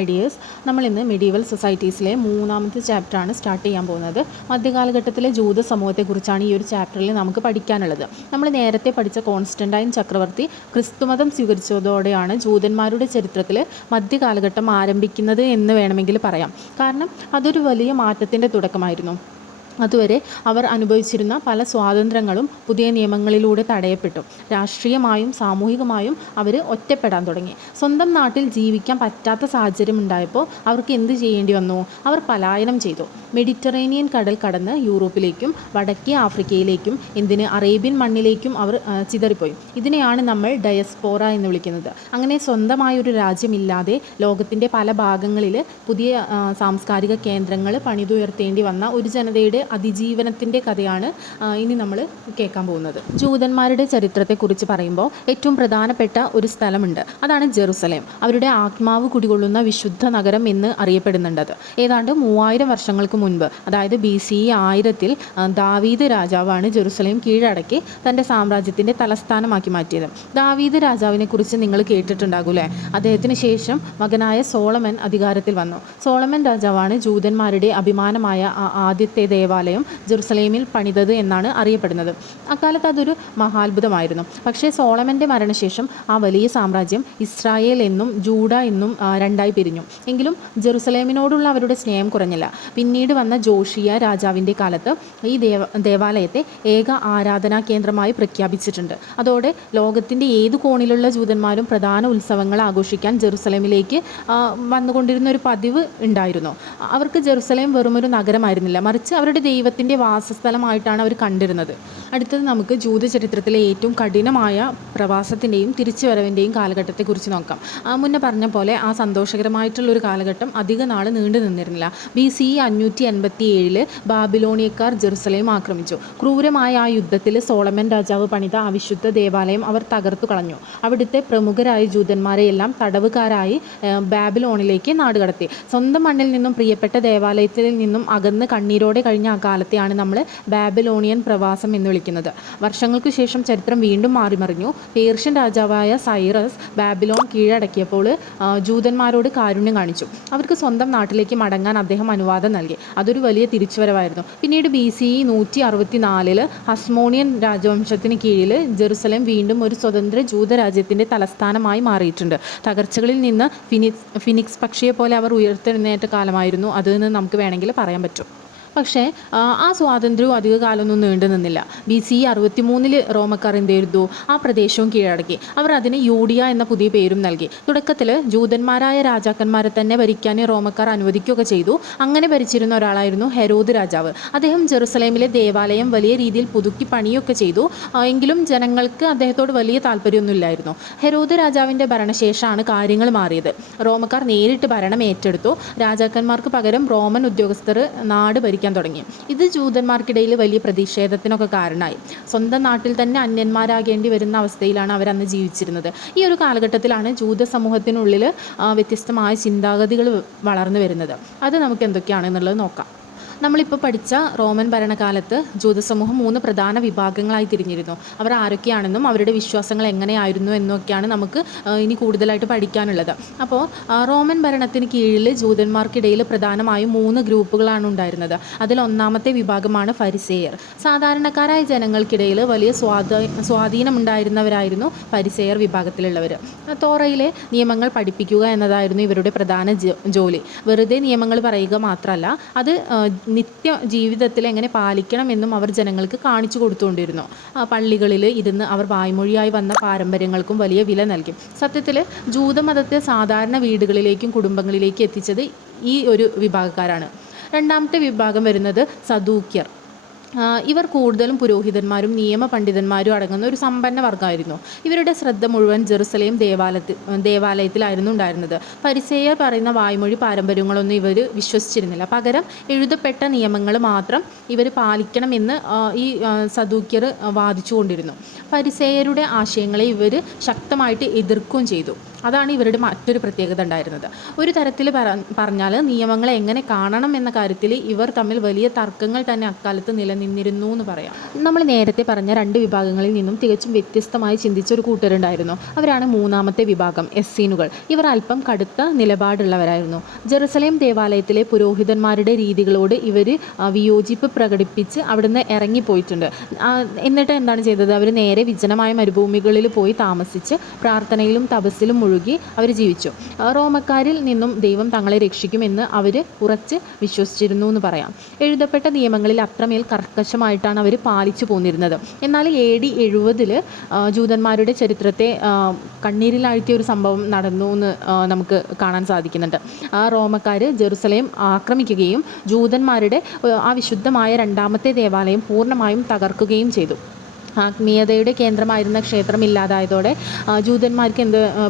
Ideas. നമ്മളിന്ന് medieval സൊസൈറ്റീസിലെ മൂന്നാമത്തെ ചാപ്റ്ററാണ് സ്റ്റാർട്ട് ചെയ്യാൻ പോകുന്നത്. മധ്യകാലഘട്ടത്തിലെ ജൂത സമൂഹത്തെക്കുറിച്ചാണ് ഈ ഒരു ചാപ്റ്ററിൽ നമുക്ക് പഠിക്കാനുള്ളത്. നമ്മൾ നേരത്തെ പഠിച്ച കോൺസ്റ്റന്റൈൻ ചക്രവർത്തി ക്രിസ്തുമതം സ്വീകരിച്ചതോടെയാണ് ജൂതന്മാരുടെ ചരിത്രത്തിൽ മധ്യകാലഘട്ടം ആരംഭിക്കുന്നത് എന്ന് വേണമെങ്കിൽ പറയാം. കാരണം അതൊരു വലിയ മാറ്റത്തിൻ്റെ തുടക്കമായിരുന്നു. അതുവരെ അവർ അനുഭവിച്ചിരുന്ന പല സ്വാതന്ത്ര്യങ്ങളും പുതിയ നിയമങ്ങളിലൂടെ തടയപ്പെട്ടു. രാഷ്ട്രീയമായും സാമൂഹികമായും അവർ ഒറ്റപ്പെടാൻ തുടങ്ങി. സ്വന്തം നാട്ടിൽ ജീവിക്കാൻ പറ്റാത്ത സാഹചര്യം ഉണ്ടായപ്പോൾ അവർക്ക് എന്ത് ചെയ്യേണ്ടി വന്നു? അവർ പലായനം ചെയ്തു. മെഡിറ്ററേനിയൻ കടൽ കടന്ന് യൂറോപ്പിലേക്കും വടക്കേ ആഫ്രിക്കയിലേക്കും അറേബ്യൻ മണ്ണിലേക്കും അവർ ചിതറിപ്പോയി. ഇതിനെയാണ് നമ്മൾ ഡയസ്പോറ എന്ന് വിളിക്കുന്നത്. അങ്ങനെ സ്വന്തമായൊരു രാജ്യമില്ലാതെ ലോകത്തിൻ്റെ പല ഭാഗങ്ങളിൽ പുതിയ സാംസ്കാരിക കേന്ദ്രങ്ങൾ പണിതുയർത്തേണ്ടി വന്ന ഒരു ജനതയുടെ അതിജീവനത്തിൻ്റെ കഥയാണ് ഇനി നമ്മൾ കേൾക്കാൻ പോകുന്നത്. ജൂതന്മാരുടെ ചരിത്രത്തെക്കുറിച്ച് പറയുമ്പോൾ ഏറ്റവും പ്രധാനപ്പെട്ട ഒരു സ്ഥലമുണ്ട്. അതാണ് ജെറുസലേം. അവരുടെ ആത്മാവ് കുടികൊള്ളുന്ന വിശുദ്ധ നഗരം എന്ന് അറിയപ്പെടുന്നുണ്ട്. ഏതാണ്ട് 3000 വർഷങ്ങൾക്ക് മുൻപ്, അതായത് BCE 1000-ൽ ദാവീദ് രാജാവാണ് ജെറുസലേം കീഴടക്കി തൻ്റെ സാമ്രാജ്യത്തിൻ്റെ തലസ്ഥാനമാക്കി മാറ്റിയത്. ദാവീദ് രാജാവിനെ കുറിച്ച് നിങ്ങൾ കേട്ടിട്ടുണ്ടാകൂലേ? അദ്ദേഹത്തിന് ശേഷം മകനായ സോളമൻ അധികാരത്തിൽ വന്നു. സോളമൻ രാജാവാണ് ജൂതന്മാരുടെ അഭിമാനമായ ആദ്യത്തെ ദേവാലയം ജെറുസലേമിൽ പണിതത് എന്നാണ് അറിയപ്പെടുന്നത്. അക്കാലത്ത് അതൊരു മഹാത്ഭുതമായിരുന്നു. പക്ഷേ സോളമൻ്റെ മരണശേഷം ആ വലിയ സാമ്രാജ്യം ഇസ്രായേൽ എന്നും ജൂഡ എന്നും രണ്ടായി പിരിഞ്ഞു. എങ്കിലും ജെറുസലേമിനോടുള്ള അവരുടെ സ്നേഹം കുറഞ്ഞില്ല. പിന്നീട് വന്ന ജോഷിയ രാജാവിൻ്റെ കാലത്ത് ഈ ദേവാലയത്തെ ഏക ആരാധനാ കേന്ദ്രമായി പ്രഖ്യാപിച്ചിട്ടുണ്ട്. അതോടെ ലോകത്തിൻ്റെ ഏതു കോണിലുള്ള ജൂതന്മാരും പ്രധാന ഉത്സവങ്ങൾ ആഘോഷിക്കാൻ ജെറുസലേമിലേക്ക് വന്നുകൊണ്ടിരുന്ന ഒരു പതിവ് ഉണ്ടായിരുന്നു. അവർക്ക് ജെറുസലേം വെറുമൊരു നഗരമായിരുന്നില്ല, മറിച്ച് അവരുടെ ദൈവത്തിൻ്റെ വാസസ്ഥലമായിട്ടാണ് അവർ കണ്ടിരുന്നത്. അടുത്തത് നമുക്ക് ജൂതചരിത്രത്തിലെ ഏറ്റവും കഠിനമായ പ്രവാസത്തിൻ്റെയും തിരിച്ചുവരവിൻ്റെയും കാലഘട്ടത്തെക്കുറിച്ച് നോക്കാം. മുന്നേ പറഞ്ഞ പോലെ ആ സന്തോഷകരമായിട്ടുള്ളൊരു കാലഘട്ടം അധിക നാൾ നീണ്ടു നിന്നിരുന്നില്ല. BCE 587-ൽ ബാബിലോണിയക്കാർ ജെറുസലേം ആക്രമിച്ചു. ക്രൂരമായ ആ യുദ്ധത്തിൽ സോളമൻ രാജാവ് പണിത ആ വിശുദ്ധ ദേവാലയം അവർ തകർത്തു കളഞ്ഞു. അവിടുത്തെ പ്രമുഖരായ ജൂതന്മാരെയെല്ലാം തടവുകാരായി ബാബിലോണിലേക്ക് നാടുകടത്തി. സ്വന്തം മണ്ണിൽ നിന്നും പ്രിയപ്പെട്ട ദേവാലയത്തിൽ നിന്നും അകന്ന് കണ്ണീരോടെ കഴിഞ്ഞ ആ കാലത്തെയാണ് നമ്മൾ ബാബിലോണിയൻ പ്രവാസം എന്ന് വിളിക്കുന്നത്. വർഷങ്ങൾക്ക് ശേഷം ചരിത്രം വീണ്ടും മാറിമറിഞ്ഞു. പേർഷ്യൻ രാജാവായ സൈറസ് ബാബിലോൺ കീഴടക്കിയപ്പോൾ ജൂതന്മാരോട് കാരുണ്യം കാണിച്ചു. അവർക്ക് സ്വന്തം നാട്ടിലേക്ക് മടങ്ങാൻ അദ്ദേഹം അനുവാദം നൽകി. അതൊരു വലിയ തിരിച്ചുവരവായിരുന്നു. പിന്നീട് BCE 164-ൽ ഹസ്മോണിയൻ രാജവംശത്തിന് കീഴിൽ ജെറുസലേം വീണ്ടും ഒരു സ്വതന്ത്ര ജൂതരാജ്യത്തിൻ്റെ തലസ്ഥാനമായി മാറിയിട്ടുണ്ട്. തകർച്ചകളിൽ നിന്ന് ഫിനിക്സ് പക്ഷിയെ പോലെ അവർ ഉയർത്തെഴുന്നേറ്റ കാലമായിരുന്നു അതെന്ന് നമുക്ക് വേണമെങ്കിൽ പറയാൻ പറ്റും. പക്ഷേ ആ സ്വാതന്ത്ര്യവും അധിക കാലമൊന്നും നീണ്ടു നിന്നില്ല. BCE 63-ൽ റോമക്കാർ എന്ത് ചെയ്തു? ആ പ്രദേശവും കീഴടക്കി. അവർ അതിന് യൂഡിയ എന്ന പുതിയ പേരും നൽകി. തുടക്കത്തിൽ ജൂതന്മാരായ രാജാക്കന്മാരെ തന്നെ ഭരിക്കാൻ റോമക്കാർ അനുവദിക്കുകയൊക്കെ ചെയ്തു. അങ്ങനെ ഭരിച്ചിരുന്ന ഒരാളായിരുന്നു ഹെരോദ് രാജാവ്. അദ്ദേഹം ജെറുസലേമിലെ ദേവാലയം വലിയ രീതിയിൽ പുതുക്കി പണിയൊക്കെ ചെയ്തു. എങ്കിലും ജനങ്ങൾക്ക് അദ്ദേഹത്തോട് വലിയ താല്പര്യമൊന്നുമില്ലായിരുന്നു. ഹെരോദ് രാജാവിൻ്റെ ഭരണശേഷമാണ് കാര്യങ്ങൾ മാറിയത്. റോമക്കാർ നേരിട്ട് ഭരണം ഏറ്റെടുത്തു. രാജാക്കന്മാർക്ക് പകരം റോമൻ ഉദ്യോഗസ്ഥർ നാട് ഭരിക്കാൻ തുടങ്ങി. ഇത് ജൂതന്മാർക്കിടയിൽ വലിയ പ്രതിഷേധത്തിനൊക്കെ കാരണമായി. സ്വന്തം നാട്ടിൽ തന്നെ അന്യന്മാരാകേണ്ടി വരുന്ന അവസ്ഥയിലാണ് അവരന്ന് ജീവിച്ചിരുന്നത്. ഈ ഒരു കാലഘട്ടത്തിലാണ് ജൂത സമൂഹത്തിനുള്ളിൽ വ്യത്യസ്തമായ ചിന്താഗതികൾ വളർന്നു വരുന്നത്. അത് നമുക്ക് എന്തൊക്കെയാണെന്നുള്ളത് നോക്കാം. നമ്മളിപ്പോൾ പഠിച്ച റോമൻ ഭരണകാലത്ത് ജൂതസമൂഹം 3 പ്രധാന വിഭാഗങ്ങളായി തിരിഞ്ഞിരുന്നു. അവർ ആരൊക്കെയാണെന്നും അവരുടെ വിശ്വാസങ്ങൾ എങ്ങനെയായിരുന്നു എന്നൊക്കെയാണ് നമുക്ക് ഇനി കൂടുതലായിട്ട് പഠിക്കാനുള്ളത്. അപ്പോൾ റോമൻ ഭരണത്തിന് കീഴിൽ ജൂതന്മാർക്കിടയിൽ പ്രധാനമായും 3 ഗ്രൂപ്പുകളാണ് ഉണ്ടായിരുന്നത്. അതിൽ ഒന്നാമത്തെ വിഭാഗമാണ് ഫരിസേയർ. സാധാരണക്കാരായ ജനങ്ങൾക്കിടയിൽ വലിയ സ്വാധീനമുണ്ടായിരുന്നവരായിരുന്നു ഫരിസേയർ വിഭാഗത്തിലുള്ളവർ. തോറയിലെ നിയമങ്ങൾ പഠിപ്പിക്കുക എന്നതായിരുന്നു ഇവരുടെ പ്രധാന ജോലി. വെറുതെ നിയമങ്ങൾ പറയുക മാത്രമല്ല, അത് നിത്യ ജീവിതത്തിൽ എങ്ങനെ പാലിക്കണമെന്നും അവർ ജനങ്ങൾക്ക് കാണിച്ചു കൊടുത്തുകൊണ്ടിരുന്നു. പള്ളികളിൽ ഇരുന്ന് അവർ വായ്മൊഴിയായി വന്ന പാരമ്പര്യങ്ങൾക്കും വലിയ വില നൽകി. സത്യത്തിൽ ജൂതമതത്തെ സാധാരണ വീടുകളിലേക്കും കുടുംബങ്ങളിലേക്കും എത്തിച്ചത് ഈ ഒരു വിഭാഗക്കാരാണ്. രണ്ടാമത്തെ വിഭാഗം വരുന്നത് സദൂക്യർ. ഇവർ കൂടുതലും പുരോഹിതന്മാരും നിയമ പണ്ഡിതന്മാരും അടങ്ങുന്ന ഒരു സമ്പന്ന വർഗ്ഗമായിരുന്നു. ഇവരുടെ ശ്രദ്ധ മുഴുവൻ ജെറുസലേം ദേവാലയത്തിലായിരുന്നു ഉണ്ടായിരുന്നത്. ഫരിസേയർ പറയുന്ന വായ്മൊഴി പാരമ്പര്യങ്ങളൊന്നും ഇവർ വിശ്വസിച്ചിരുന്നില്ല. പകരം എഴുതപ്പെട്ട നിയമങ്ങൾ മാത്രം ഇവർ പാലിക്കണമെന്ന് ഈ സദൂക്യർ വാദിച്ചുകൊണ്ടിരുന്നു. ഫരിസേയരുടെ ആശയങ്ങളെ ഇവർ ശക്തമായിട്ട് എതിർക്കുകയും ചെയ്തു. അതാണ് ഇവരുടെ മറ്റൊരു പ്രത്യേകത ഉണ്ടായിരുന്നത്. ഒരു തരത്തിൽ പറഞ്ഞാൽ നിയമങ്ങളെ എങ്ങനെ കാണണം എന്ന കാര്യത്തിൽ ഇവർ തമ്മിൽ വലിയ തർക്കങ്ങൾ തന്നെ അക്കാലത്ത് നിലനിന്നു നിന്നിരുന്നു എന്ന് പറയാം. നമ്മൾ നേരത്തെ പറഞ്ഞ രണ്ട് വിഭാഗങ്ങളിൽ നിന്നും തികച്ചും വ്യത്യസ്തമായി ചിന്തിച്ച ഒരു കൂട്ടരുണ്ടായിരുന്നു. അവരാണ് മൂന്നാമത്തെ വിഭാഗം, എസ്സീനുകൾ. ഇവർ അല്പം കടുത്ത നിലപാടുള്ളവരായിരുന്നു. ജെറുസലേം ദേവാലയത്തിലെ പുരോഹിതന്മാരുടെ രീതികളോട് ഇവർ വിയോജിപ്പ് പ്രകടിപ്പിച്ച് അവിടുന്ന് ഇറങ്ങിപ്പോയിട്ടുണ്ട്. എന്നിട്ട് എന്താണ് ചെയ്തത്? അവർ നേരെ വിജനമായ മരുഭൂമികളിൽ പോയി താമസിച്ച് പ്രാർത്ഥനയിലും തപസ്സിലും മുഴുകി അവർ ജീവിച്ചു. റോമക്കാരിൽ നിന്നും ദൈവം തങ്ങളെ രക്ഷിക്കുമെന്ന് അവർ ഉറച്ച് വിശ്വസിച്ചിരുന്നു എന്ന് പറയാം. എഴുതപ്പെട്ട നിയമങ്ങളിൽ അത്രമേൽ കർക്കശമായിട്ടാണ് അവർ പാലിച്ചു പോന്നിരുന്നത്. എന്നാൽ AD 70 ജൂതന്മാരുടെ ചരിത്രത്തെ കണ്ണീരിലാഴ്ത്തിയ ഒരു സംഭവം നടന്നു എന്ന് നമുക്ക് കാണാൻ സാധിക്കുന്നുണ്ട്. റോമക്കാർ ജെറുസലേം ആക്രമിക്കുകയും ജൂതന്മാരുടെ ആ വിശുദ്ധമായ രണ്ടാമത്തെ ദേവാലയം പൂർണ്ണമായും തകർക്കുകയും ചെയ്തു. ആത്മീയതയുടെ കേന്ദ്രമായിരുന്ന ക്ഷേത്രം ഇല്ലാതായതോടെ ജൂതന്മാർക്ക്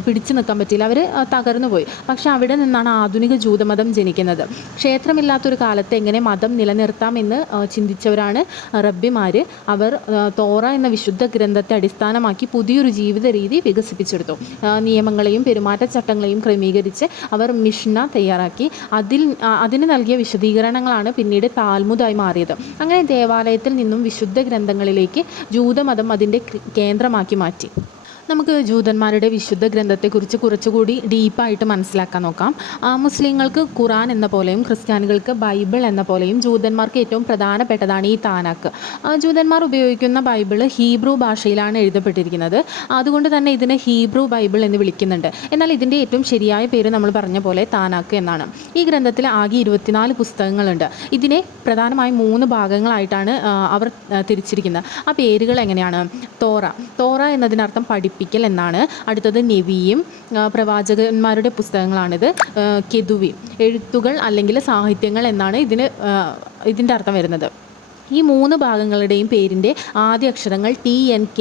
പിടിച്ചു നിൽക്കാൻ പറ്റിയില്ല. അവർ തകർന്നു പോയി. പക്ഷെ അവിടെ നിന്നാണ് ആധുനിക ജൂതമതം ജനിക്കുന്നത്. ക്ഷേത്രമില്ലാത്തൊരു കാലത്ത് എങ്ങനെ മതം നിലനിർത്താമെന്ന് ചിന്തിച്ചവരാണ് റബ്ബിമാർ. അവർ തോറ എന്ന വിശുദ്ധ ഗ്രന്ഥത്തെ അടിസ്ഥാനമാക്കി പുതിയൊരു ജീവിത രീതി വികസിപ്പിച്ചെടുത്തു. നിയമങ്ങളെയും പെരുമാറ്റച്ചട്ടങ്ങളെയും ക്രമീകരിച്ച് അവർ മിഷ്ന തയ്യാറാക്കി. അതിന് നൽകിയ വിശദീകരണങ്ങളാണ് പിന്നീട് താൽമുദായി മാറിയത്. അങ്ങനെ ദേവാലയത്തിൽ നിന്നും വിശുദ്ധ ഗ്രന്ഥങ്ങളിലേക്ക് ജൂതമതം അതിൻ്റെ കേന്ദ്രമാക്കി മാറ്റി. നമുക്ക് ജൂതന്മാരുടെ വിശുദ്ധ ഗ്രന്ഥത്തെക്കുറിച്ച് കുറച്ചുകൂടി ഡീപ്പായിട്ട് മനസ്സിലാക്കാൻ നോക്കാം. മുസ്ലിങ്ങൾക്ക് ഖുറാൻ എന്ന പോലെയും ക്രിസ്ത്യാനികൾക്ക് ബൈബിൾ എന്ന പോലെയും ജൂതന്മാർക്ക് ഏറ്റവും പ്രധാനപ്പെട്ടതാണ് ഈ താനാക്ക്. ജൂതന്മാർ ഉപയോഗിക്കുന്ന ബൈബിൾ ഹീബ്രു ഭാഷയിലാണ് എഴുതപ്പെട്ടിരിക്കുന്നത്. അതുകൊണ്ട് തന്നെ ഇതിനെ ഹീബ്രു ബൈബിൾ എന്ന് വിളിക്കുന്നുണ്ട്. എന്നാൽ ഇതിൻ്റെ ഏറ്റവും ശരിയായ പേര് നമ്മൾ പറഞ്ഞ പോലെ താനാക്ക് എന്നാണ്. ഈ ഗ്രന്ഥത്തിൽ ആകെ 24 പുസ്തകങ്ങളുണ്ട്. ഇതിനെ പ്രധാനമായും 3 ഭാഗങ്ങളായിട്ടാണ് അവർ തിരിച്ചിരിക്കുന്നത്. ആ പേരുകൾ എങ്ങനെയാണ്? തോറ എന്നതിനർത്ഥം പഠിപ്പിക്കൽ എന്നാണ്. അടുത്തത് നെവിയും, പ്രവാചകന്മാരുടെ പുസ്തകങ്ങളാണിത്. കെതുവീം, എഴുത്തുകൾ അല്ലെങ്കിൽ സാഹിത്യങ്ങൾ എന്നാണ് ഇതിൻ്റെ അർത്ഥം വരുന്നത്. ഈ 3 ഭാഗങ്ങളുടെയും പേരിൻ്റെ ആദ്യ അക്ഷരങ്ങൾ TNK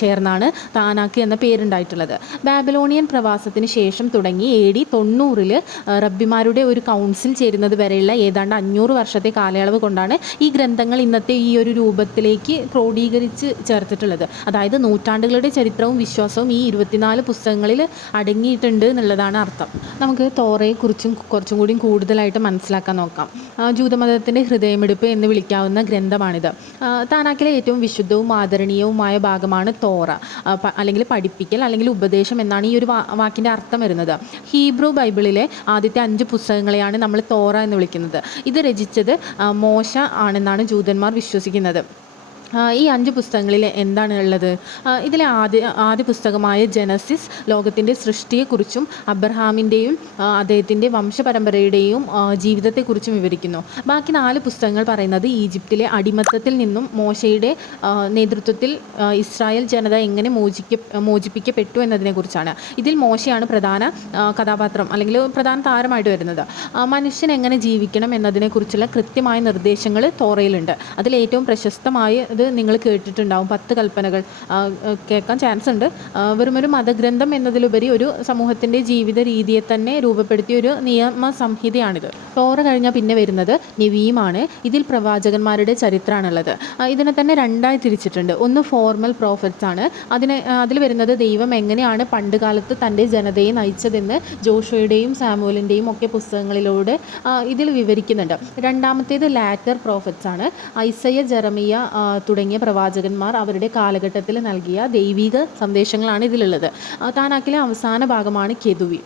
ചേർന്നാണ് താനാക്ക് എന്ന പേരുണ്ടായിട്ടുള്ളത്. ബാബിലോണിയൻ പ്രവാസത്തിന് ശേഷം തുടങ്ങി AD 90 റബ്ബിമാരുടെ ഒരു കൗൺസിൽ ചേരുന്നത് വരെയുള്ള ഏതാണ്ട് 500 വർഷത്തെ കാലയളവ് കൊണ്ടാണ് ഈ ഗ്രന്ഥങ്ങൾ ഇന്നത്തെ ഈ ഒരു രൂപത്തിലേക്ക് ക്രോഡീകരിച്ച് ചേർത്തിട്ടുള്ളത്. അതായത് നൂറ്റാണ്ടുകളുടെ ചരിത്രവും വിശ്വാസവും ഈ 24 പുസ്തകങ്ങളിൽ അടങ്ങിയിട്ടുണ്ട് എന്നുള്ളതാണ് അർത്ഥം. നമുക്ക് തോറയെക്കുറിച്ചും കുറച്ചും കൂടി കൂടുതലായിട്ട് മനസ്സിലാക്കാൻ നോക്കാം. ജൂതമതത്തിൻ്റെ ഹൃദയമിടിപ്പ് എന്ന് വിളിക്കാവുന്ന ഗ്രന്ഥമാണിത്. താനാക്കിലെ ഏറ്റവും വിശുദ്ധവും ആദരണീയവുമായ ഭാഗമാണ് തോറ, അല്ലെങ്കിൽ പഠിപ്പിക്കൽ അല്ലെങ്കിൽ ഉപദേശം എന്നാണ് ഈ ഒരു വാക്കിൻ്റെ അർത്ഥം വരുന്നത്. ഹീബ്രു ബൈബിളിലെ ആദ്യത്തെ 5 പുസ്തകങ്ങളെയാണ് നമ്മൾ തോറ എന്ന് വിളിക്കുന്നത്. ഇത് രചിച്ചത് മോശ ആണെന്നാണ് ജൂതന്മാർ വിശ്വസിക്കുന്നത്. ഈ 5 പുസ്തകങ്ങളിൽ എന്താണ് ഉള്ളത്? ഇതിലെ ആദ്യ പുസ്തകമായ ജനസിസ് ലോകത്തിൻ്റെ സൃഷ്ടിയെക്കുറിച്ചും അബ്രഹാമിൻ്റെയും അദ്ദേഹത്തിൻ്റെ വംശപരമ്പരയുടെയും ജീവിതത്തെക്കുറിച്ചും വിവരിക്കുന്നു. ബാക്കി 4 പുസ്തകങ്ങൾ പറയുന്നത് ഈജിപ്തിലെ അടിമത്തത്തിൽ നിന്നും മോശയുടെ നേതൃത്വത്തിൽ ഇസ്രായേൽ ജനത എങ്ങനെ മോചിപ്പിക്കപ്പെട്ടു എന്നതിനെക്കുറിച്ചാണ്. ഇതിൽ മോശയാണ് പ്രധാന കഥാപാത്രം അല്ലെങ്കിൽ പ്രധാന താരമായിട്ട് വരുന്നത്. മനുഷ്യൻ എങ്ങനെ ജീവിക്കണം എന്നതിനെക്കുറിച്ചുള്ള കൃത്യമായ നിർദ്ദേശങ്ങൾ തോറയിലുണ്ട്. അതിലേറ്റവും പ്രശസ്തമായ നിങ്ങൾ കേട്ടിട്ടുണ്ടാവും, 10 കൽപ്പനകൾ. കേൾക്കാൻ ചാൻസ് ഉണ്ട്. വെറുമൊരു മതഗ്രന്ഥം എന്നതിലുപരി ഒരു സമൂഹത്തിൻ്റെ ജീവിത രീതിയെ തന്നെ രൂപപ്പെടുത്തിയ ഒരു നിയമ സംഹിതയാണിത്. തോറ കഴിഞ്ഞാൽ പിന്നെ വരുന്നത് നെവീമാണ്. ഇതിൽ പ്രവാചകന്മാരുടെ ചരിത്രമാണുള്ളത്. ഇതിനെ തന്നെ 2ആയി തിരിച്ചിട്ടുണ്ട്. ഒന്ന് ഫോർമൽ പ്രോഫറ്റ്സ് ആണ്. അതിൽ വരുന്നത് ദൈവം എങ്ങനെയാണ് പണ്ട് കാലത്ത് തൻ്റെ ജനതയെ നയിച്ചതെന്ന് ജോഷുവയുടെയും സാമുവലിൻ്റെയും ഒക്കെ പുസ്തകങ്ങളിലൂടെ ഇതിൽ വിവരിക്കുന്നുണ്ട്. രണ്ടാമത്തേത് ലാറ്റർ പ്രോഫറ്റ്സ് ആണ്. ഐസയ, ജെറമിയ തുടങ്ങിയ പ്രവാചകന്മാർ അവരുടെ കാലഘട്ടത്തിൽ നൽകിയ ദൈവിക സന്ദേശങ്ങളാണ് ഇതിലുള്ളത്. താനാക്കിലെ അവസാന ഭാഗമാണ് കെതുവീം.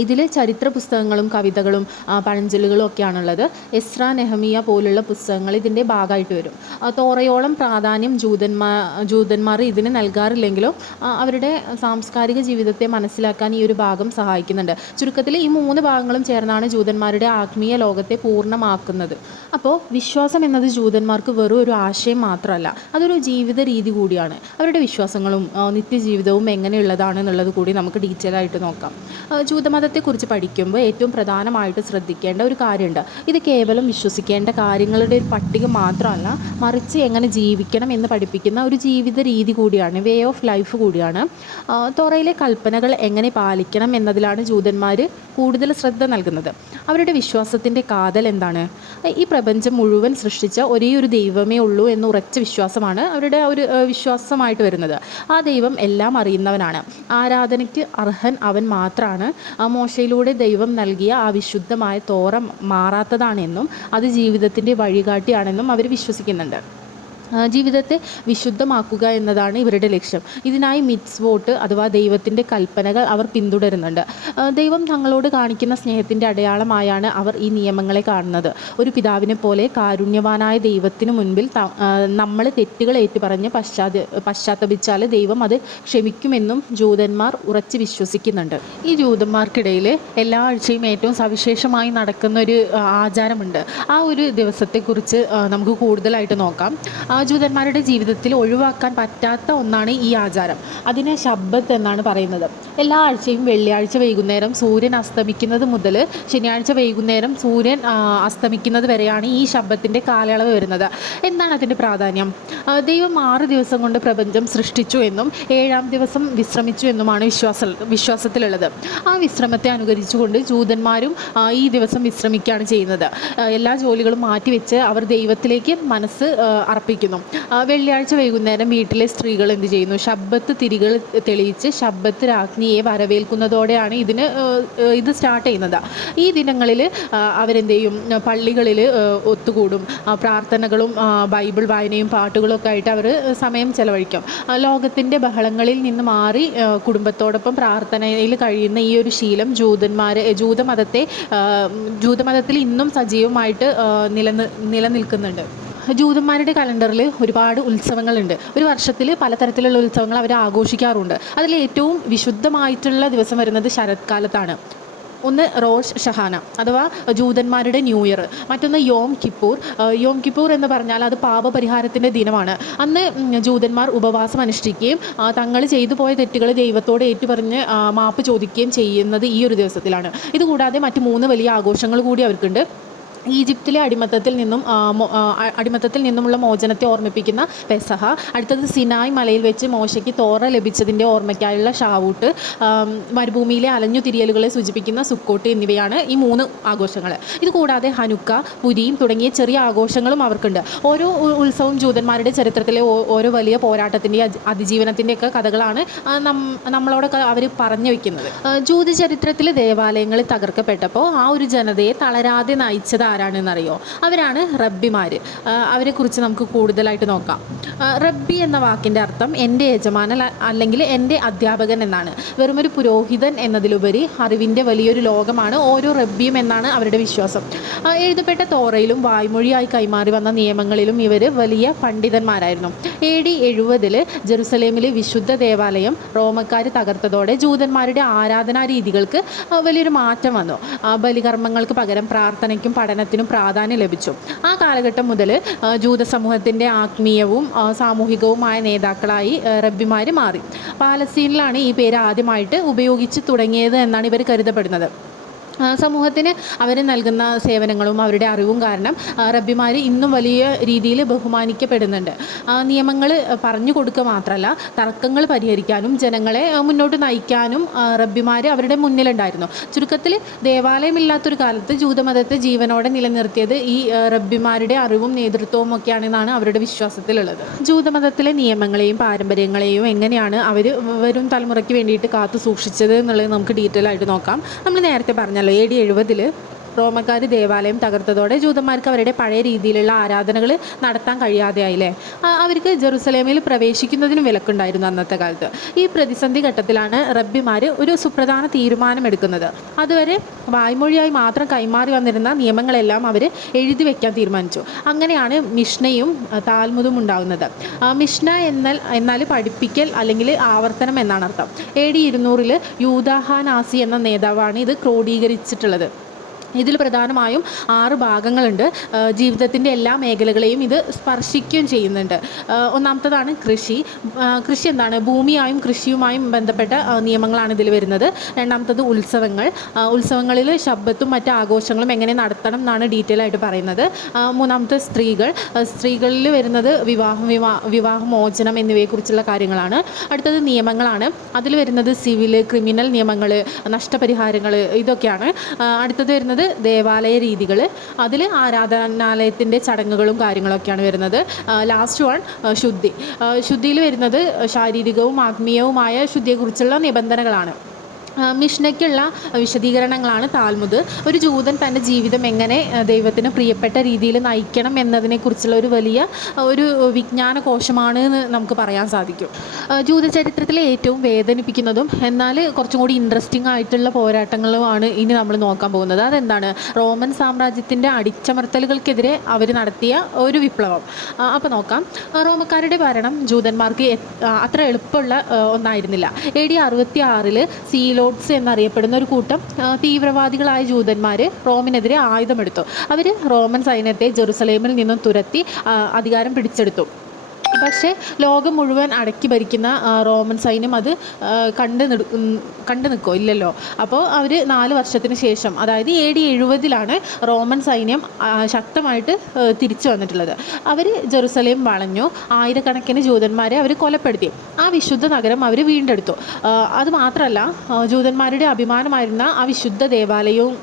ഇതിൽ ചരിത്ര പുസ്തകങ്ങളും കവിതകളും പഴഞ്ചൊല്ലുകളും ഒക്കെയാണുള്ളത്. എസ്ര, നെഹമിയ പോലുള്ള പുസ്തകങ്ങൾ ഇതിൻ്റെ ഭാഗമായിട്ട് വരും. തോറയോളം പ്രാധാന്യം ജൂതന്മാർ ഇതിന് നൽകാറില്ലെങ്കിലും അവരുടെ സാംസ്കാരിക ജീവിതത്തെ മനസ്സിലാക്കാൻ ഈ ഒരു ഭാഗം സഹായിക്കുന്നുണ്ട്. ചുരുക്കത്തിൽ ഈ 3 ഭാഗങ്ങളും ചേർന്നാണ് ജൂതന്മാരുടെ ആത്മീയ ലോകത്തെ പൂർണ്ണമാക്കുന്നത്. അപ്പോൾ വിശ്വാസം എന്നത് ജൂതന്മാർക്ക് വെറും ഒരു ആശയം മാത്രമല്ല, അതൊരു ജീവിത രീതി കൂടിയാണ്. അവരുടെ വിശ്വാസങ്ങളും നിത്യജീവിതവും എങ്ങനെയുള്ളതാണെന്നുള്ളത് കൂടി നമുക്ക് ഡീറ്റെയിൽ ആയിട്ട് നോക്കാം. ജൂതമതത്തെക്കുറിച്ച് പഠിക്കുമ്പോൾ ഏറ്റവും പ്രധാനമായിട്ട് ശ്രദ്ധിക്കേണ്ട ഒരു കാര്യമുണ്ട്. ഇത് കേവലം വിശ്വസിക്കേണ്ട കാര്യങ്ങളുടെ ഒരു പട്ടിക മാത്രമല്ല, മറിച്ച് എങ്ങനെ ജീവിക്കണം എന്ന് പഠിപ്പിക്കുന്ന ഒരു ജീവിത രീതി കൂടിയാണ്, വേ ഓഫ് ലൈഫ് കൂടിയാണ്. തോറയിലെ കൽപ്പനകൾ എങ്ങനെ പാലിക്കണം എന്നതിലാണ് ജൂതന്മാർ കൂടുതൽ ശ്രദ്ധ നൽകുന്നത്. അവരുടെ വിശ്വാസത്തിൻ്റെ കാതൽ എന്താണ്? ഈ പ്രപഞ്ചം മുഴുവൻ സൃഷ്ടിച്ച ഒരേ ഒരു ദൈവമേ ഉള്ളൂ എന്ന് ഉറച്ച വിശ്വാസമാണ് അവരുടെ ഒരു വിശ്വാസമായിട്ട് വരുന്നത്. ആ ദൈവം എല്ലാം അറിയുന്നവനാണ്, ആരാധനയ്ക്ക് അർഹൻ അവൻ മാത്രമാണ്, മോശയിലൂടെ ദൈവം നൽകിയ ആ വിശുദ്ധമായ തോറ മാറാത്തതാണെന്നും അത് ജീവിതത്തിൻ്റെ വഴികാട്ടിയാണെന്നും അവർ വിശ്വസിക്കുന്നുണ്ട്. ജീവിതത്തെ വിശുദ്ധമാക്കുക എന്നതാണ് ഇവരുടെ ലക്ഷ്യം. ഇതിനായി മിറ്റ്സ്വോട്ട് അഥവാ ദൈവത്തിൻ്റെ കൽപ്പനകൾ അവർ പിന്തുടരുന്നുണ്ട്. ദൈവം തങ്ങളോട് കാണിക്കുന്ന സ്നേഹത്തിൻ്റെ അടയാളമായാണ് അവർ ഈ നിയമങ്ങളെ കാണുന്നത്. ഒരു പിതാവിനെ പോലെ കാരുണ്യവാനായ ദൈവത്തിന് മുൻപിൽ നമ്മൾ തെറ്റുകൾ ഏറ്റുപറഞ്ഞ് പശ്ചാത്തപിച്ചാൽ ദൈവം അത് ക്ഷമിക്കുമെന്നും ജൂതന്മാർ ഉറച്ച് വിശ്വസിക്കുന്നുണ്ട്. ഈ ജൂതന്മാർക്കിടയിൽ എല്ലാ ആഴ്ചയും ഏറ്റവും സവിശേഷമായി നടക്കുന്ന ഒരു ആചാരമുണ്ട്. ആ ഒരു ദിവസത്തെക്കുറിച്ച് നമുക്ക് കൂടുതലായിട്ട് നോക്കാം. ജൂതന്മാരുടെ ജീവിതത്തിൽ ഒഴിവാക്കാൻ പറ്റാത്ത ഒന്നാണ് ഈ ആചാരം. അതിനെ ശബ്ബത്ത് എന്നാണ് പറയുന്നത്. എല്ലാ ആഴ്ചയും വെള്ളിയാഴ്ച വൈകുന്നേരം സൂര്യൻ അസ്തമിക്കുന്നത് മുതൽ ശനിയാഴ്ച വൈകുന്നേരം സൂര്യൻ അസ്തമിക്കുന്നത് വരെയാണ് ഈ ശബ്ബത്തിൻ്റെ കാലയളവ് വരുന്നത്. എന്താണ് അതിൻ്റെ പ്രാധാന്യം? ദൈവം 6 ദിവസം കൊണ്ട് പ്രപഞ്ചം സൃഷ്ടിച്ചു എന്നും 7-ാം ദിവസം വിശ്രമിച്ചു എന്നുമാണ് വിശ്വാസത്തിലുള്ളത്. ആ വിശ്രമത്തെ അനുകരിച്ചുകൊണ്ട് ജൂതന്മാരും ഈ ദിവസം വിശ്രമിക്കുകയാണ് ചെയ്യുന്നത്. എല്ലാ ജോലികളും മാറ്റിവെച്ച് അവർ ദൈവത്തിലേക്ക് മനസ്സ് അർപ്പിക്കുന്നു. വെള്ളിയാഴ്ച വൈകുന്നേരം വീട്ടിലെ സ്ത്രീകൾ എന്ത് ചെയ്യുന്നു? ശബ്ബത്ത് തിരികൾ തെളിയിച്ച് ശബ്ബത്ത് രാജ്ഞിയെ വരവേൽക്കുന്നതോടെയാണ് ഇത് സ്റ്റാർട്ട് ചെയ്യുന്നത്. ഈ ദിനങ്ങളിൽ അവരെന്ത് ചെയ്യും? പള്ളികളിൽ ഒത്തുകൂടും. പ്രാർത്ഥനകളും ബൈബിൾ വായനയും പാട്ടുകളും ഒക്കെ ആയിട്ട് അവർ സമയം ചെലവഴിക്കും. ലോകത്തിൻ്റെ ബഹളങ്ങളിൽ നിന്ന് മാറി കുടുംബത്തോടൊപ്പം പ്രാർത്ഥനയിൽ കഴിയുന്ന ഈ ഒരു ശീലം ജൂതമതത്തിൽ ഇന്നും സജീവമായിട്ട് നിലനിൽക്കുന്നുണ്ട്. ജൂതന്മാരുടെ കലണ്ടറിൽ ഒരുപാട് ഉത്സവങ്ങളുണ്ട്. ഒരു വർഷത്തിൽ പലതരത്തിലുള്ള ഉത്സവങ്ങൾ അവർ ആഘോഷിക്കാറുണ്ട്. അതിൽ ഏറ്റവും വിശുദ്ധമായിട്ടുള്ള ദിവസം വരുന്നത് ശരത്കാലത്താണ്. ഒന്ന് റോഷ് ഷഹാന അഥവാ ജൂതന്മാരുടെ ന്യൂ ഇയർ, മറ്റൊന്ന് യോം കിപ്പൂർ എന്ന് പറഞ്ഞാൽ അത് പാപപരിഹാരത്തിൻ്റെ ദിനമാണ്. അന്ന് ജൂതന്മാർ ഉപവാസം അനുഷ്ഠിക്കുകയും തങ്ങൾ ചെയ്തു പോയ തെറ്റുകൾ ദൈവത്തോട് ഏറ്റുപറഞ്ഞ് മാപ്പ് ചോദിക്കുകയും ചെയ്യുന്നത് ഈ ഒരു ദിവസത്തിലാണ്. ഇതുകൂടാതെ മറ്റ് 3 വലിയ ആഘോഷങ്ങൾ കൂടി അവർക്കുണ്ട്. ഈജിപ്തിലെ അടിമത്തത്തിൽ നിന്നുമുള്ള മോചനത്തെ ഓർമ്മിപ്പിക്കുന്ന പെസഹ, അടുത്തത് സിനായ് മലയിൽ വെച്ച് മോശയ്ക്ക് തോറ ലഭിച്ചതിൻ്റെ ഓർമ്മയ്ക്കായുള്ള ഷാവൂട്ട്, മരുഭൂമിയിലെ അലഞ്ഞുതിരിയലുകളെ സൂചിപ്പിക്കുന്ന സുക്കോട്ട് എന്നിവയാണ് ഈ 3 ആഘോഷങ്ങൾ. ഇതുകൂടാതെ ഹനുക്ക, പുരിയും തുടങ്ങിയ ചെറിയ ആഘോഷങ്ങളും അവർക്കുണ്ട്. ഓരോ ഉത്സവവും ജൂതന്മാരുടെ ചരിത്രത്തിലെ ഓരോ വലിയ പോരാട്ടത്തിൻ്റെ അതിജീവനത്തിൻ്റെയൊക്കെ കഥകളാണ് നമ്മളോടൊക്കെ അവർ പറഞ്ഞു വയ്ക്കുന്നത്. ജൂത ചരിത്രത്തിൽ ദേവാലയങ്ങൾ തകർക്കപ്പെട്ടപ്പോൾ ആ ഒരു ജനതയെ തളരാതെ നയിച്ചത് ആരാണെന്നറിയോ? അവരാണ് റബ്ബിമാർ. അവരെക്കുറിച്ച് നമുക്ക് കൂടുതലായിട്ട് നോക്കാം. റബ്ബി എന്ന വാക്കിൻ്റെ അർത്ഥം എൻ്റെ യജമാനൻ അല്ലെങ്കിൽ എൻ്റെ അധ്യാപകൻ എന്നാണ്. വെറുമൊരു പുരോഹിതൻ എന്നതിലുപരി അറിവിൻ്റെ വലിയൊരു ലോകമാണ് ഓരോ റബ്ബിയും എന്നാണ് അവരുടെ വിശ്വാസം. എഴുതപ്പെട്ട തോറയിലും വായ്മൊഴിയായി കൈമാറി വന്ന നിയമങ്ങളിലും ഇവർ വലിയ പണ്ഡിതന്മാരായിരുന്നു. AD 70 ജെറുസലേമിലെ വിശുദ്ധ ദേവാലയം റോമക്കാർ തകർത്തതോടെ ജൂതന്മാരുടെ ആരാധനാ രീതികൾക്ക് വലിയൊരു മാറ്റം വന്നു. ബലികർമ്മങ്ങൾക്ക് പകരം പ്രാർത്ഥനയ്ക്കും പഠനത്തിനും പ്രാധാന്യം ലഭിച്ചു. ആ കാലഘട്ടം മുതൽ ജൂത സമൂഹത്തിൻ്റെ ആത്മീയവും സാമൂഹികവുമായ നേതാക്കളായി റബ്ബിമാർ മാറി. പാലസ്തീനിലാണ് ഈ പേര് ആദ്യമായിട്ട് ഉപയോഗിച്ച് തുടങ്ങിയത് എന്നാണ് ഇവർ കരുതപ്പെടുന്നത്. സമൂഹത്തിന് അവർ നൽകുന്ന സേവനങ്ങളും അവരുടെ അറിവും കാരണം റബ്ബിമാർ ഇന്നും വലിയ രീതിയിൽ ബഹുമാനിക്കപ്പെടുന്നുണ്ട്. നിയമങ്ങൾ പറഞ്ഞു കൊടുക്കുക മാത്രമല്ല, തർക്കങ്ങൾ പരിഹരിക്കാനും ജനങ്ങളെ മുന്നോട്ട് നയിക്കാനും റബ്ബിമാർ അവരുടെ മുന്നിലുണ്ടായിരുന്നു. ചുരുക്കത്തിൽ ദേവാലയമില്ലാത്തൊരു കാലത്ത് ജൂതമതത്തെ ജീവനോടെ നിലനിർത്തിയത് ഈ റബ്ബിമാരുടെ അറിവും നേതൃത്വവും ഒക്കെയാണെന്നാണ് അവരുടെ വിശ്വാസത്തിലുള്ളത്. ജൂതമതത്തിലെ നിയമങ്ങളെയും പാരമ്പര്യങ്ങളെയും എങ്ങനെയാണ് അവർ വരും തലമുറയ്ക്ക് വേണ്ടിയിട്ട് കാത്തു സൂക്ഷിച്ചത് എന്നുള്ളത് നമുക്ക് ഡീറ്റെയിൽ ആയിട്ട് നോക്കാം. നമ്മൾ നേരത്തെ പറഞ്ഞല്ലോ AD 70 റോമക്കാർ ദേവാലയം തകർത്തതോടെ ജൂതന്മാർക്ക് അവരുടെ പഴയ രീതിയിലുള്ള ആരാധനകൾ നടത്താൻ കഴിയാതെയായില്ലേ. അവർക്ക് ജെറുസലേമിൽ പ്രവേശിക്കുന്നതിനും വിലക്കുണ്ടായിരുന്നു അന്നത്തെ കാലത്ത്. ഈ പ്രതിസന്ധി ഘട്ടത്തിലാണ് റബ്ബിമാർ ഒരു സുപ്രധാന തീരുമാനമെടുക്കുന്നത്. അതുവരെ വായ്മൊഴിയായി മാത്രം കൈമാറി വന്നിരുന്ന നിയമങ്ങളെല്ലാം അവർ എഴുതി വയ്ക്കാൻ തീരുമാനിച്ചു. അങ്ങനെയാണ് മിഷ്നയും താൽമുദും ഉണ്ടാകുന്നത്. മിഷ്ന എന്നാൽ പഠിപ്പിക്കൽ അല്ലെങ്കിൽ ആവർത്തനം എന്നാണ് അർത്ഥം. AD 200 യൂദാഹാനാസി എന്ന നേതാവാണ് ഇത് ക്രോഡീകരിച്ചിട്ടുള്ളത്. ഇതിൽ പ്രധാനമായും 6 ഭാഗങ്ങളുണ്ട്. ജീവിതത്തിൻ്റെ എല്ലാ മേഖലകളെയും ഇത് സ്പർശിക്കുകയും ചെയ്യുന്നുണ്ട്. ഒന്നാമത്തതാണ് കൃഷി. കൃഷി എന്താണ്? ഭൂമിയായും കൃഷിയുമായും ബന്ധപ്പെട്ട നിയമങ്ങളാണ് ഇതിൽ വരുന്നത്. രണ്ടാമത്തത് ഉത്സവങ്ങളിൽ ശബ്ദത്തും മറ്റ് ആഘോഷങ്ങളും എങ്ങനെ നടത്തണം എന്നാണ് ഡീറ്റെയിൽ ആയിട്ട് പറയുന്നത്. മൂന്നാമത്തെ സ്ത്രീകളിൽ വരുന്നത് വിവാഹമോചനം എന്നിവയെക്കുറിച്ചുള്ള കാര്യങ്ങളാണ്. അടുത്തത് നിയമങ്ങളാണ്. അതിൽ വരുന്നത് സിവിൽ, ക്രിമിനൽ നിയമങ്ങൾ, നഷ്ടപരിഹാരങ്ങൾ, ഇതൊക്കെയാണ്. അടുത്തത് വരുന്നത് ദേവാലയ രീതികൾ. അതിൽ ആരാധനാലയത്തിൻ്റെ ചടങ്ങുകളും കാര്യങ്ങളൊക്കെയാണ് വരുന്നത്. ലാസ്റ്റ് വൺ ശുദ്ധിയിൽ വരുന്നത് ശാരീരികവും ആത്മീയവുമായ ശുദ്ധിയെക്കുറിച്ചുള്ള നിബന്ധനകളാണ്. മിഷ്നയ്ക്കുള്ള വിശദീകരണങ്ങളാണ് താൽമുദ്. ഒരു ജൂതൻ തൻ്റെ ജീവിതം എങ്ങനെ ദൈവത്തിന് പ്രിയപ്പെട്ട രീതിയിൽ നയിക്കണം എന്നതിനെക്കുറിച്ചുള്ള ഒരു വലിയ ഒരു വിജ്ഞാന കോശമാണ് എന്ന് നമുക്ക് പറയാൻ സാധിക്കും. ജൂതചരിത്രത്തിലെ ഏറ്റവും വേദനിപ്പിക്കുന്നതും എന്നാൽ കുറച്ചും കൂടി ഇൻട്രസ്റ്റിംഗ് ആയിട്ടുള്ള പോരാട്ടങ്ങളുമാണ് ഇനി നമ്മൾ നോക്കാൻ പോകുന്നത്. അതെന്താണ്? റോമൻ സാമ്രാജ്യത്തിൻ്റെ അടിച്ചമർത്തലുകൾക്കെതിരെ അവർ നടത്തിയ ഒരു വിപ്ലവം. അപ്പോൾ നോക്കാം. റോമക്കാരുടെ ഭരണം ജൂതന്മാർക്ക് അത്ര എളുപ്പമുള്ള ഒന്നായിരുന്നില്ല. AD 66 സീലോട്സ് എന്നറിയപ്പെടുന്ന ഒരു കൂട്ടം തീവ്രവാദികളായ ജൂതന്മാർ റോമിനെതിരെ ആയുധമെടുത്തു. അവർ റോമൻ സൈന്യത്തെ ജെറുസലേമിൽ നിന്നും തുരത്തി അധികാരം പിടിച്ചെടുത്തു. പക്ഷേ ലോകം മുഴുവൻ അടക്കി ഭരിക്കുന്ന റോമൻ സൈന്യം അത് കണ്ടു നിൽക്കുമോ? ഇല്ലല്ലോ. അപ്പോൾ അവർ 4 വർഷത്തിന് ശേഷം, അതായത് AD 70 റോമൻ സൈന്യം ശക്തമായിട്ട് തിരിച്ചു വന്നിട്ടുള്ളത്. അവർ ജെറുസലേം വളഞ്ഞു, ആയിരക്കണക്കിന് ജൂതന്മാരെ അവർ കൊലപ്പെടുത്തി. ആ വിശുദ്ധ നഗരം അവർ വീണ്ടെടുത്തു. അതുമാത്രമല്ല, ജൂതന്മാരുടെ അഭിമാനമായിരുന്ന ആ വിശുദ്ധ ദേവാലയവും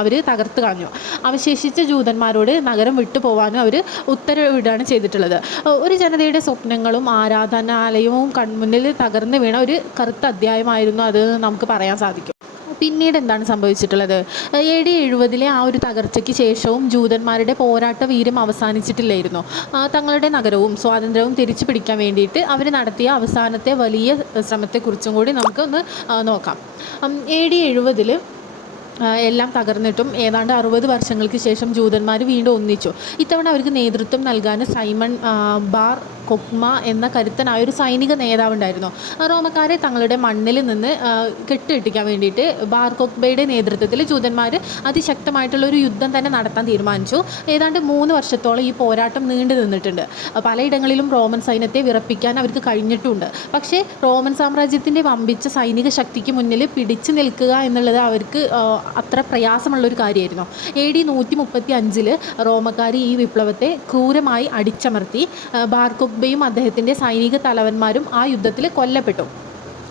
അവർ തകർത്ത് കളഞ്ഞു. അവശേഷിച്ച ജൂതന്മാരോട് നഗരം വിട്ടുപോകാനും അവർ ഉത്തരവിടുകയാണ് ചെയ്തിട്ടുള്ളത്. ഒരു ജനതയുടെ സ്വപ്നങ്ങളും ആരാധനാലയവും കൺമുന്നിൽ തകർന്നു വീണ ഒരു കറുത്ത അധ്യായമായിരുന്നു അത് നമുക്ക് പറയാൻ സാധിക്കും. പിന്നീട് എന്താണ് സംഭവിച്ചിട്ടുള്ളത്? AD 70 ആ ഒരു തകർച്ചയ്ക്ക് ശേഷവും ജൂതന്മാരുടെ പോരാട്ട വീര്യം അവസാനിച്ചിട്ടില്ലായിരുന്നു. തങ്ങളുടെ നഗരവും സ്വാതന്ത്ര്യവും തിരിച്ചു പിടിക്കാൻ വേണ്ടിയിട്ട് അവർ നടത്തിയ അവസാനത്തെ വലിയ ശ്രമത്തെക്കുറിച്ചും കൂടി നമുക്കൊന്ന് നോക്കാം. AD 70 എല്ലാം തകർന്നിട്ടും ഏതാണ്ട് 60 വർഷങ്ങൾക്ക് ശേഷം ജൂതന്മാർ വീണ്ടും ഒന്നിച്ചു. ഇത്തവണ അവർക്ക് നേതൃത്വം നൽകാൻ സൈമൺ ബാർ കൊക്മ എന്ന കരുത്തനായ ഒരു സൈനിക നേതാവുണ്ടായിരുന്നു. റോമക്കാരെ തങ്ങളുടെ മണ്ണിൽ നിന്ന് കെട്ടിയിട്ടിക്കാൻ വേണ്ടിയിട്ട് ബാർ കൊക്ബയുടെ നേതൃത്വത്തിൽ ജൂതന്മാർ അതിശക്തമായിട്ടുള്ളൊരു യുദ്ധം തന്നെ നടത്താൻ തീരുമാനിച്ചു. ഏതാണ്ട് 3 വർഷത്തോളം ഈ പോരാട്ടം നീണ്ടു നിന്നിട്ടുണ്ട്. പലയിടങ്ങളിലും റോമൻ സൈന്യത്തെ വിറപ്പിക്കാൻ അവർക്ക് കഴിഞ്ഞിട്ടുണ്ട്. പക്ഷേ റോമൻ സാമ്രാജ്യത്തിൻ്റെ വമ്പിച്ച സൈനിക ശക്തിക്ക് മുന്നിൽ പിടിച്ചു നിൽക്കുക എന്നുള്ളത് അവർക്ക് അത്ര പ്രയാസമുള്ളൊരു കാര്യമായിരുന്നു. AD 135 റോമക്കാർ ഈ വിപ്ലവത്തെ ക്രൂരമായി അടിച്ചമർത്തി. ബാർ കൊക്ബയും അദ്ദേഹത്തിൻ്റെ സൈനിക തലവന്മാരും ആ യുദ്ധത്തിൽ കൊല്ലപ്പെട്ടു.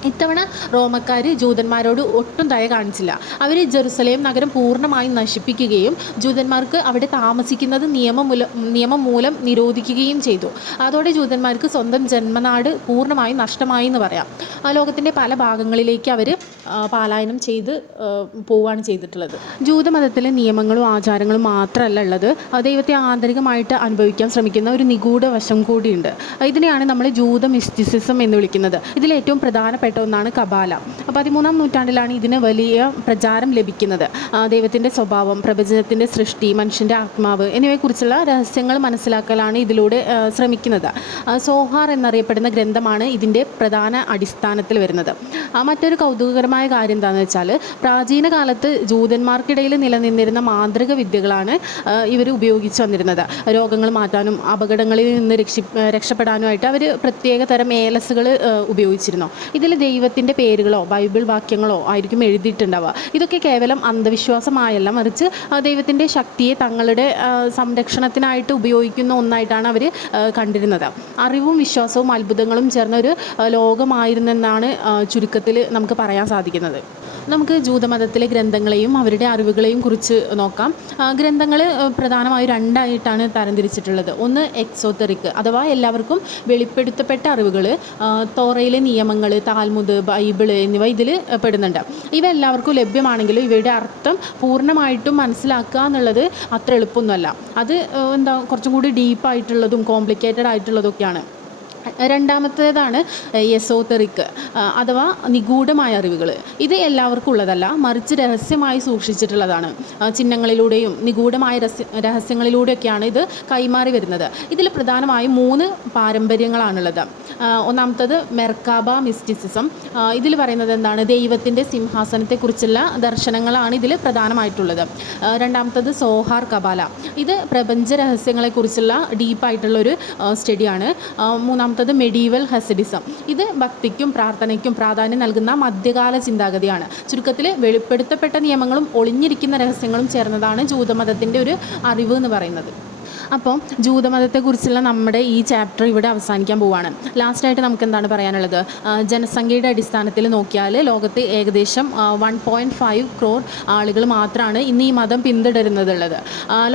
ഇത്തവണ റോമക്കാർ ജൂതന്മാരോട് ഒട്ടും ദയ കാണിച്ചില്ല. അവർ ജെറുസലേം നഗരം പൂർണ്ണമായും നശിപ്പിക്കുകയും ജൂതന്മാർക്ക് അവിടെ താമസിക്കുന്നത് നിയമം മൂലം നിരോധിക്കുകയും ചെയ്തു. അതോടെ ജൂതന്മാർക്ക് സ്വന്തം ജന്മനാട് പൂർണ്ണമായും നഷ്ടമായി എന്ന് പറയാം. ലോകത്തിൻ്റെ പല ഭാഗങ്ങളിലേക്ക് അവർ പലായനം ചെയ്ത് പോവുകയാണ് ചെയ്തിട്ടുള്ളത്. ജൂതമതത്തിലെ നിയമങ്ങളും ആചാരങ്ങളും മാത്രമല്ല ഉള്ളത്, ദൈവത്തെ ആന്തരികമായിട്ട് അനുഭവിക്കാൻ ശ്രമിക്കുന്ന ഒരു നിഗൂഢ വശം കൂടിയുണ്ട്. ഇതിനെയാണ് നമ്മൾ ജൂത മിസ്റ്റിസിസം എന്ന് വിളിക്കുന്നത്. ഇതിലേറ്റവും പ്രധാനപ്പെട്ട ഒന്നാണ് കബാല. 13-ാം നൂറ്റാണ്ടിലാണ് ഇതിന് വലിയ പ്രചാരം ലഭിക്കുന്നത്. ദൈവത്തിൻ്റെ സ്വഭാവം, പ്രപഞ്ചത്തിൻ്റെ സൃഷ്ടി, മനുഷ്യൻ്റെ ആത്മാവ് എന്നിവയെക്കുറിച്ചുള്ള രഹസ്യങ്ങൾ മനസ്സിലാക്കലാണ് ഇതിലൂടെ ശ്രമിക്കുന്നത്. സോഹാർ എന്നറിയപ്പെടുന്ന ഗ്രന്ഥമാണ് ഇതിൻ്റെ പ്രധാന അടിസ്ഥാനത്തിൽ വരുന്നത്. മറ്റൊരു കൗതുകകരമായ കാര്യം എന്താണെന്ന് വെച്ചാൽ, പ്രാചീന കാലത്ത് ജൂതന്മാർക്കിടയിൽ നിലനിന്നിരുന്ന മാന്ത്രിക വിദ്യകളാണ് ഇവർ ഉപയോഗിച്ചു വന്നിരുന്നത്. രോഗങ്ങൾ മാറ്റാനും അപകടങ്ങളിൽ നിന്ന് രക്ഷപ്പെടാനുമായിട്ട് അവർ പ്രത്യേക തരം ഏലസുകൾ ഉപയോഗിച്ചിരുന്നു. ഇതിൽ ദൈവത്തിൻ്റെ പേരുകളോ ബൈബിൾ വാക്യങ്ങളോ ആയിരിക്കും എഴുതിയിട്ടുണ്ടാവുക. ഇതൊക്കെ കേവലം അന്ധവിശ്വാസമായല്ല, മറിച്ച് ദൈവത്തിൻ്റെ ശക്തിയെ തങ്ങളുടെ സംരക്ഷണത്തിനായിട്ട് ഉപയോഗിക്കുന്ന ഒന്നായിട്ടാണ് അവർ കണ്ടിരുന്നത്. അറിവും വിശ്വാസവും അത്ഭുതങ്ങളും ചേർന്ന ഒരു ലോകമായിരുന്നെന്നാണ് ചുരുക്കത്തിൽ നമുക്ക് പറയാൻ സാധിക്കുന്നത്. നമുക്ക് ജൂതമതത്തിലെ ഗ്രന്ഥങ്ങളെയും അവരുടെ അറിവുകളെയും കുറിച്ച് നോക്കാം. ഗ്രന്ഥങ്ങൾ പ്രധാനമായും 2ആയിട്ടാണ് തരംതിരിച്ചിട്ടുള്ളത്. ഒന്ന് എക്സോതെറിക്, അഥവാ എല്ലാവർക്കും വെളിപ്പെടുത്തപ്പെട്ട അറിവുകൾ. തോറയിലെ നിയമങ്ങൾ, താൽമുദ്, ബൈബിള് എന്നിവ ഇതിൽ പെടുന്നുണ്ട്. ഇവ എല്ലാവർക്കും ലഭ്യമാണെങ്കിലും ഇവയുടെ അർത്ഥം പൂർണ്ണമായിട്ടും മനസ്സിലാക്കുക എന്നുള്ളത് അത്ര എളുപ്പമൊന്നുമല്ല. അത് കുറച്ചും കൂടി ഡീപ്പായിട്ടുള്ളതും കോംപ്ലിക്കേറ്റഡ് ആയിട്ടുള്ളതൊക്കെയാണ്. രണ്ടാമത്തേതാണ് എസോതെറിക്, അഥവാ നിഗൂഢമായ അറിവുകൾ. ഇത് എല്ലാവർക്കും ഉള്ളതല്ല, മറിച്ച് രഹസ്യമായി സൂക്ഷിച്ചിട്ടുള്ളതാണ്. ചിഹ്നങ്ങളിലൂടെയും നിഗൂഢമായ രഹസ്യങ്ങളിലൂടെയൊക്കെയാണ് ഇത് കൈമാറി വരുന്നത്. ഇതിൽ പ്രധാനമായും 3 പാരമ്പര്യങ്ങളാണുള്ളത്. ഒന്നാമത്തത് മെർക്കാബ മിസ്റ്റിസിസം. ഇതിൽ പറയുന്നത് എന്താണ്? ദൈവത്തിൻ്റെ സിംഹാസനത്തെക്കുറിച്ചുള്ള ദർശനങ്ങളാണ് ഇതിൽ പ്രധാനമായിട്ടുള്ളത്. രണ്ടാമത്തത് സോഹാർ കബാല. ഇത് പ്രപഞ്ച രഹസ്യങ്ങളെക്കുറിച്ചുള്ള ഡീപ്പായിട്ടുള്ളൊരു സ്റ്റഡിയാണ്. മൂന്നാമത്തത് മെഡീവൽ ഹസിഡിസം. ഇത് ഭക്തിക്കും പ്രാർത്ഥനയ്ക്കും പ്രാധാന്യം നൽകുന്ന മധ്യകാല ചിന്താഗതിയാണ്. ചുരുക്കത്തിൽ വെളിപ്പെടുത്തപ്പെട്ട നിയമങ്ങളും ഒളിഞ്ഞിരിക്കുന്ന രഹസ്യങ്ങളും ചേർന്നതാണ് ജൂതമതത്തിൻ്റെ ഒരു അറിവ് എന്ന് പറയുന്നത്. അപ്പോൾ ജൂതമതത്തെക്കുറിച്ചുള്ള നമ്മുടെ ഈ ചാപ്റ്റർ ഇവിടെ അവസാനിക്കാൻ പോവുകയാണ്. ലാസ്റ്റായിട്ട് നമുക്ക് എന്താണ് പറയാനുള്ളത്? ജനസംഖ്യയുടെ അടിസ്ഥാനത്തിൽ നോക്കിയാൽ ലോകത്ത് ഏകദേശം 1.5 crore ആളുകൾ മാത്രമാണ് ഇന്ന് ഈ മതം പിന്തുടരുന്നതുള്ളത്.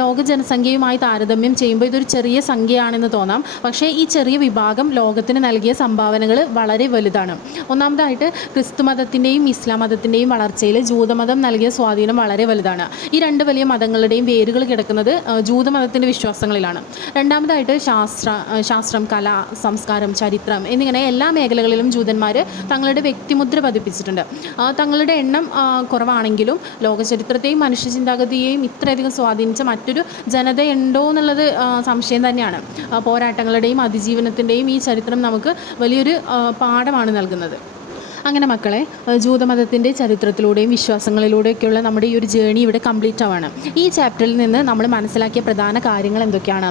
ലോക ജനസംഖ്യയുമായി താരതമ്യം ചെയ്യുമ്പോൾ ഇതൊരു ചെറിയ സംഖ്യയാണെന്ന് തോന്നാം. പക്ഷേ ഈ ചെറിയ വിഭാഗം ലോകത്തിന് നൽകിയ സംഭാവനകൾ വളരെ വലുതാണ്. ഒന്നാമതായിട്ട് ക്രിസ്തുമതത്തിൻ്റെയും ഇസ്ലാം മതത്തിൻ്റെയും വളർച്ചയിൽ ജൂതമതം നൽകിയ സ്വാധീനം വളരെ വലുതാണ്. ഈ രണ്ട് വലിയ മതങ്ങളുടെയും വേരുകൾ കിടക്കുന്നത് ജൂതമതത്തിൻ്റെ വിശ്വാസങ്ങളിലാണ്. രണ്ടാമതായിട്ട് ശാസ്ത്രം, കല, സംസ്കാരം, ചരിത്രം എന്നിങ്ങനെ എല്ലാ മേഖലകളിലും ജൂതന്മാർ തങ്ങളുടെ വ്യക്തിമുദ്ര പതിപ്പിച്ചിട്ടുണ്ട്. തങ്ങളുടെ എണ്ണം കുറവാണെങ്കിലും ലോകചരിത്രത്തെയും മനുഷ്യ ചിന്താഗതിയെയും ഇത്രയധികം സ്വാധീനിച്ച മറ്റൊരു ജനതയുണ്ടോ എന്നുള്ളത് സംശയം തന്നെയാണ്. പോരാട്ടങ്ങളുടെയും അതിജീവനത്തിൻ്റെയും ഈ ചരിത്രം നമുക്ക് വലിയൊരു പാഠമാണ് നൽകുന്നത്. അങ്ങനെ മക്കളെ, ജൂതമതത്തിൻ്റെ ചരിത്രത്തിലൂടെയും വിശ്വാസങ്ങളിലൂടെയൊക്കെയുള്ള നമ്മുടെ ഈ ഒരു ജേണി ഇവിടെ കംപ്ലീറ്റ് ആവാണ്. ഈ ചാപ്റ്ററിൽ നിന്ന് നമ്മൾ മനസ്സിലാക്കിയ പ്രധാന കാര്യങ്ങൾ എന്തൊക്കെയാണ്?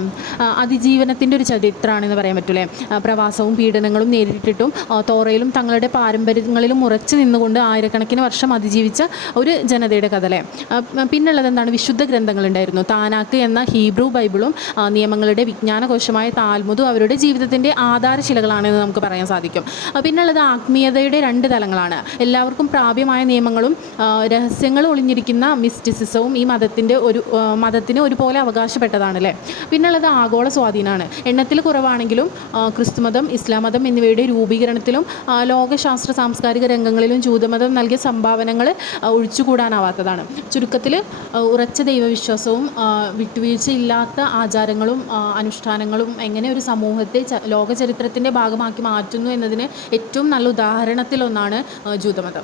അതിജീവനത്തിൻ്റെ ഒരു ചരിത്രമാണെന്ന് പറയാൻ പറ്റൂലേ. പ്രവാസവും പീഡനങ്ങളും നേരിട്ടിട്ടും തോറയിലും തങ്ങളുടെ പാരമ്പര്യങ്ങളിലും ഉറച്ചു നിന്നുകൊണ്ട് ആയിരക്കണക്കിന് വർഷം അതിജീവിച്ച ഒരു ജനതയുടെ കഥ അല്ലേ. പിന്നുള്ളത് എന്താണ്? വിശുദ്ധ ഗ്രന്ഥങ്ങളുണ്ടായിരുന്നു. താനാക്ക് എന്ന ഹീബ്രു ബൈബിളും നിയമങ്ങളുടെ വിജ്ഞാനകോശമായ താൽമുദും അവരുടെ ജീവിതത്തിൻ്റെ ആധാരശിലകളാണെന്ന് നമുക്ക് പറയാൻ സാധിക്കും. പിന്നുള്ളത് ആത്മീയതയുടെ രണ്ട് തലങ്ങളാണ്. എല്ലാവർക്കും പ്രാപ്യമായ നിയമങ്ങളും രഹസ്യങ്ങളും ഒളിഞ്ഞിരിക്കുന്ന മിസ്റ്റിസിസവും ഈ മതത്തിന് ഒരുപോലെ അവകാശപ്പെട്ടതാണ് അല്ലേ. പിന്നുള്ളത് ആഗോള സ്വാധീനമാണ്. എണ്ണത്തിൽ കുറവാണെങ്കിലും ക്രിസ്തുമതം, ഇസ്ലാം മതം എന്നിവയുടെ രൂപീകരണത്തിലും ലോകശാസ്ത്ര സാംസ്കാരിക രംഗങ്ങളിലും ജൂതമതം നൽകിയ സംഭാവനകൾ ഒഴിച്ചുകൂടാനാവാത്തതാണ്. ചുരുക്കത്തിൽ ഉറച്ച ദൈവവിശ്വാസവും വിട്ടുവീഴ്ചയില്ലാത്ത ആചാരങ്ങളും അനുഷ്ഠാനങ്ങളും എങ്ങനെ ഒരു സമൂഹത്തെ ലോകചരിത്രത്തിൻ്റെ ഭാഗമാക്കി മാറ്റുന്നു എന്നതിന് ഏറ്റവും നല്ല ഉദാഹരണത്തിലൊന്നാണ് ജൂതമതം.